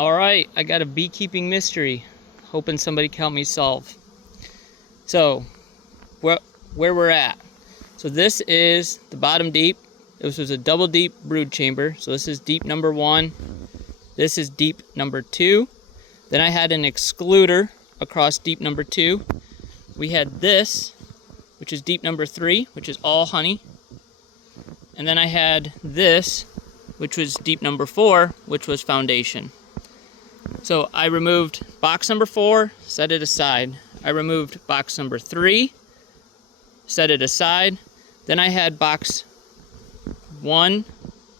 Alright, I got a beekeeping mystery. Hoping somebody can help me solve. So, where we're at. So this is the bottom deep. This was a double deep brood chamber. So this is deep number 1. This is deep number 2. Then I had an excluder across deep number 2. We had this, which is deep number 3, which is all honey. And then I had this, which was deep number 4, which was foundation. So I removed box number 4, set it aside. I removed box number 3, set it aside. Then I had box 1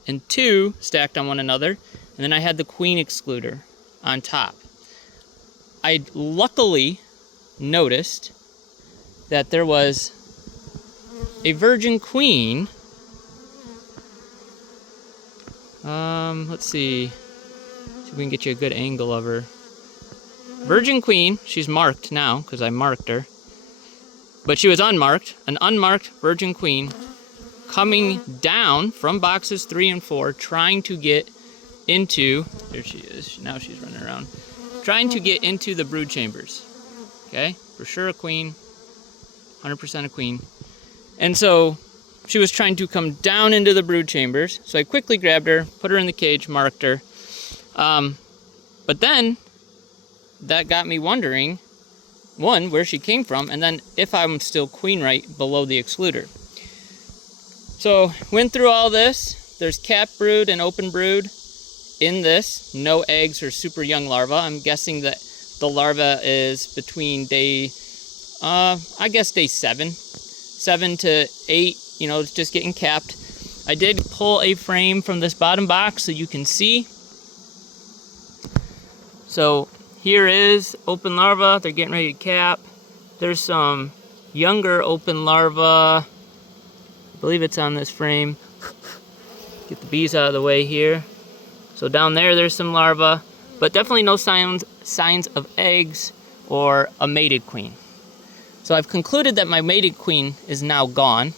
and 2 stacked on one another. And then I had the queen excluder on top. I luckily noticed that there was a virgin queen. Let's see if we can get you a good angle of her. Virgin queen, she's marked now because I marked her. But she was unmarked, an unmarked virgin queen coming down from boxes 3 and 4, trying to get into, there she is, now she's running around, trying to get into the brood chambers. Okay, for sure a queen, 100% a queen. And so she was trying to come down into the brood chambers. So I quickly grabbed her, put her in the cage, marked her. But then that got me wondering, one, where she came from, and then if I'm still queen right below the excluder. So went through all this. There's capped brood and open brood in this. No eggs or super young larvae. I'm guessing that the larva is between day, I guess day 7 to 8. You know, it's just getting capped. I did pull a frame from this bottom box so you can see. So here is open larva. They're getting ready to cap. There's some younger open larva. I believe it's on this frame. Get the bees out of the way here. So down there's some larvae, but definitely no signs of eggs or a mated queen. So I've concluded that my mated queen is now gone.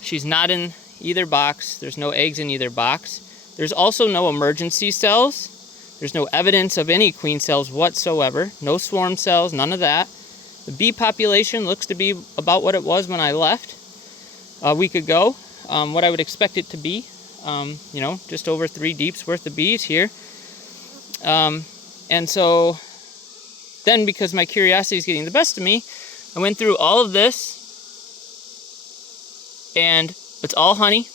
She's not in either box. There's no eggs in either box. There's also no emergency cells. There's no evidence of any queen cells whatsoever. No swarm cells, none of that. The bee population looks to be about what it was when I left a week ago. What I would expect it to be. You know, just over 3 deeps worth of bees here. And so then, because my curiosity is getting the best of me, I went through all of this, and it's all honey,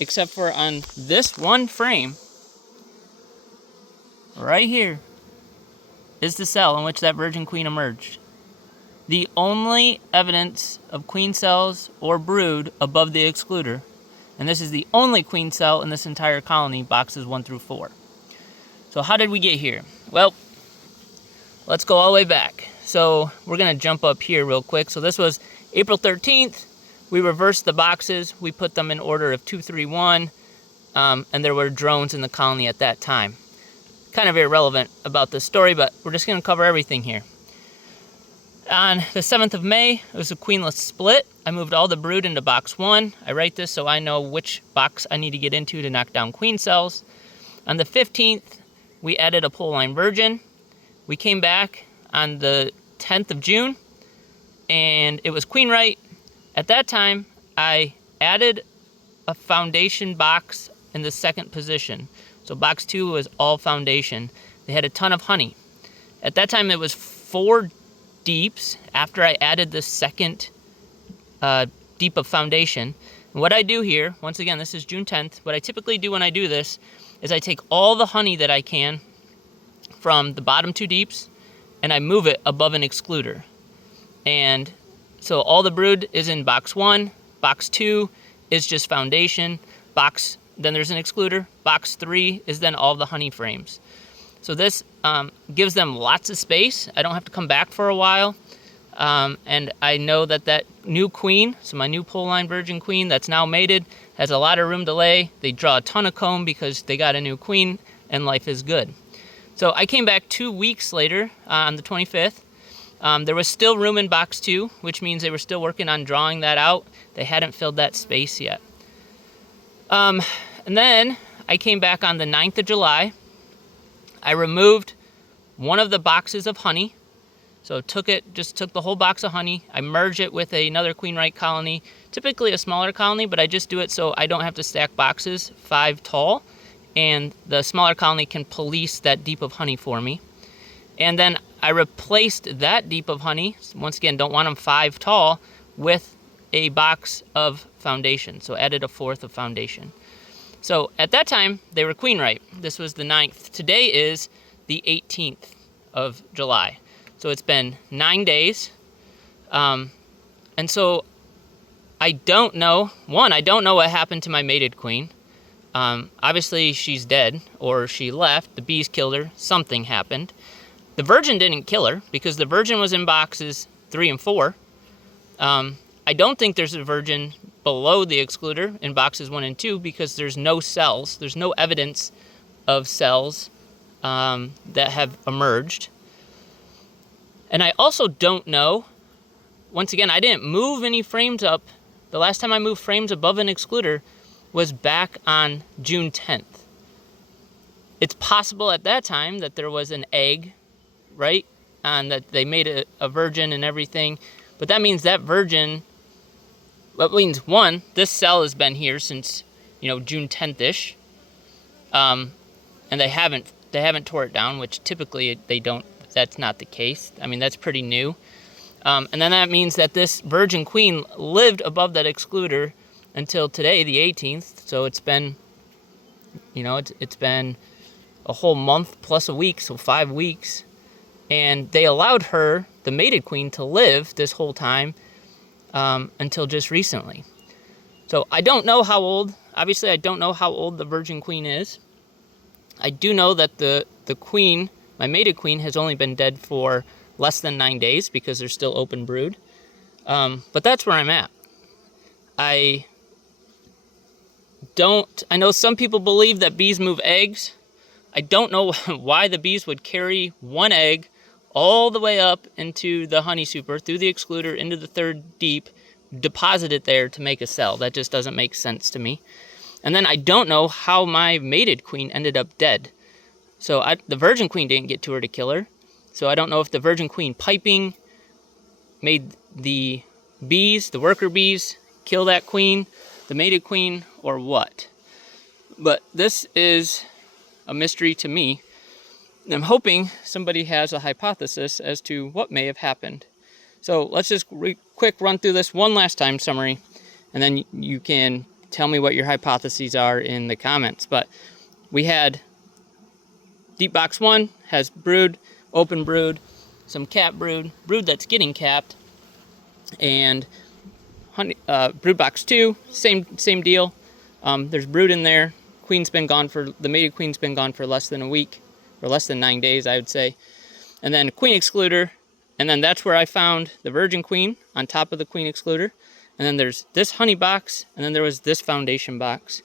except for on this one frame, right here, is the cell in which that virgin queen emerged. The only evidence of queen cells or brood above the excluder, and this is the only queen cell in this entire colony, boxes 1 through 4. So how did we get here? Well, let's go all the way back. So we're going to jump up here real quick. So this was April 13th. We reversed the boxes. We put them in order of 2, 3, 1. And there were drones in the colony at that time. Kind of irrelevant about this story, but we're just going to cover everything here. On the 7th of May, it was a queenless split. I moved all the brood into box 1. I write this so I know which box I need to get into to knock down queen cells. On the 15th, we added a pole line virgin. We came back on the 10th of June, and it was queen right. At that time, I added a foundation box in the 2nd position. So box 2 was all foundation. They had a ton of honey. At that time, it was 4 deeps after I added the 2nd deep of foundation. And what I do here, once again, this is June 10th. What I typically do when I do this is I take all the honey that I can from the bottom 2 deeps and I move it above an excluder. And so all the brood is in box 1. Box 2 is just foundation. Then there's an excluder. Box 3 is then all the honey frames. So this gives them lots of space. I don't have to come back for a while. And I know that that new queen, so my new pole line virgin queen that's now mated, has a lot of room to lay. They draw a ton of comb because they got a new queen and life is good. So I came back 2 weeks later on the 25th. There was still room in box 2, which means they were still working on drawing that out. They hadn't filled that space yet. And then I came back on the 9th of July. I removed one of the boxes of honey. So just took the whole box of honey. I merge it with another Queen-Rite colony, typically a smaller colony, but I just do it so I don't have to stack boxes 5 tall, and the smaller colony can police that deep of honey for me. And then I replaced that deep of honey, once again, don't want them 5 tall, with a box of foundation. So added a 4th of foundation. So at that time, they were Queen-Rite. This was the 9th. Today is the 18th of July. So it's been 9 days. And so I don't know, I don't know what happened to my mated queen. Obviously she's dead, or she left, the bees killed her, something happened. The virgin didn't kill her, because the virgin was in boxes 3 and 4. I don't think there's a virgin below the excluder in boxes 1 and 2, because there's no cells, there's no evidence of cells that have emerged. And I also don't know, once again, I didn't move any frames up. The last time I moved frames above an excluder was back on June 10th. It's possible at that time that there was an egg, right? And that they made a virgin and everything. But that means that virgin, that means one, this cell has been here since, June 10th-ish. And they haven't tore it down, which typically they don't. That's not the case. I mean, that's pretty new. And then that means that this virgin queen lived above that excluder until today, the 18th. So it's been, it's been a whole month plus a week, so 5 weeks. And they allowed her, the mated queen, to live this whole time until just recently. So I don't know how old, obviously I don't know how old the virgin queen is. I do know that the queen, my mated queen, has only been dead for less than 9 days because they're still open brood. But that's where I'm at. I know some people believe that bees move eggs. I don't know why the bees would carry one egg all the way up into the honey super, through the excluder, into the 3rd deep, deposit it there to make a cell. That just doesn't make sense to me. And then I don't know how my mated queen ended up dead. So the virgin queen didn't get to her to kill her. So I don't know if the virgin queen piping made the bees, the worker bees, kill that queen, the mated queen, or what. But this is a mystery to me. I'm hoping somebody has a hypothesis as to what may have happened. So let's just quick run through this one last time, summary, and then you can tell me what your hypotheses are in the comments. But we had deep box 1 has brood, open brood, some cap brood that's getting capped, and honey, brood box 2, same deal. There's brood in there. The mated queen's been gone for less than a week, or less than 9 days, I would say. And then queen excluder, and then that's where I found the virgin queen on top of the queen excluder. And then there's this honey box, and then there was this foundation box.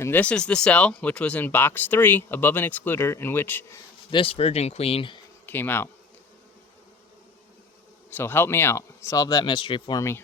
And this is the cell, which was in box 3 above an excluder, in which this virgin queen came out. So help me out. Solve that mystery for me.